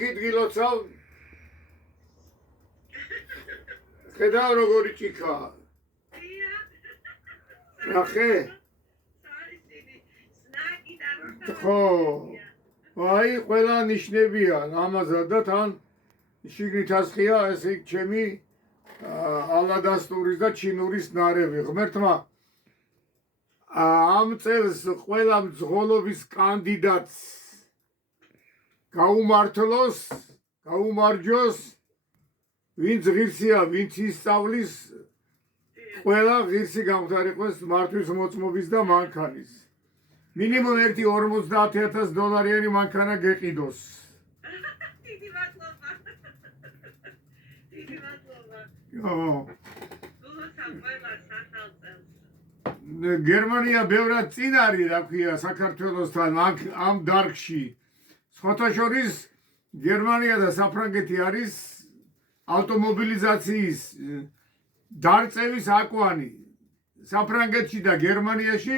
გილოცავ ხედავ როგორი ჭიქაა ნახე ხო აი ყველა ნიშნებია ამაზად და თან შიგნით ასხია ესე ჩემი ალადასტურის და ჩინურის ნარევი ღმერთმა ამ წელს ყველა მძღოლობის კანდიდატს გაუმართლოს, გაუმარჯოს, ვინც ღირსია, ვინც ისწავლის, ყველა ღირსი გამხდარიყოს მართვის მოწმობის და მანქანის. მინიმუმ ერთი $50,000 მანქანა გეყიდოს. დიდი მადლობა. დიდი მადლობა. გერმანია ბევრად წინ არის, რა ქვია, საქართველოსთან ამ დარგში. სხვათა შორის გერმანია და საფრანგეთი არის ავტომობილიზაციის დარწევის აკვანი. საფრანგეთში და გერმანიაში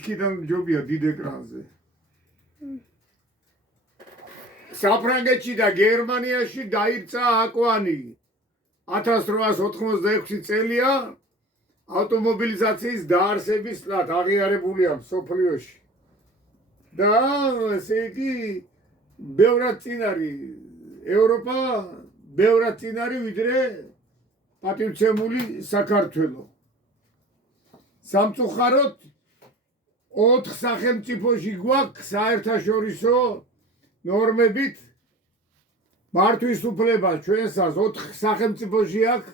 იქიდან ჯობია დიდ ეკრანზე. საფრანგეთში და გერმანიაში დაიწყა აკვანი. 1886 წელია ავტომობილიზაციის დაარსების წლად აღიარებულია მსოფლიოში. და ესე იგი ბევრად წინ არის ევროპა, ბევრად წინ არის ვიდრე პატივცემული საქართველო. სამწუხაროდ 4 სახელმწიფოში გვაქვს საერთაშორისო ნორმებით მართვის უფლება ჩვენსაც 4 სახელმწიფოში აქვს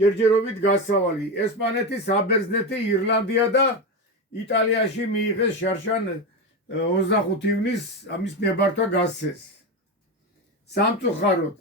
ჯერჯერობით გასავალი. ესპანეთი, საბერძნეთი, ირლანდია და იტალიაში მიიღეს შარშან 25 ივნის ამის ნებართვა გასცეს. სამწუხაროდ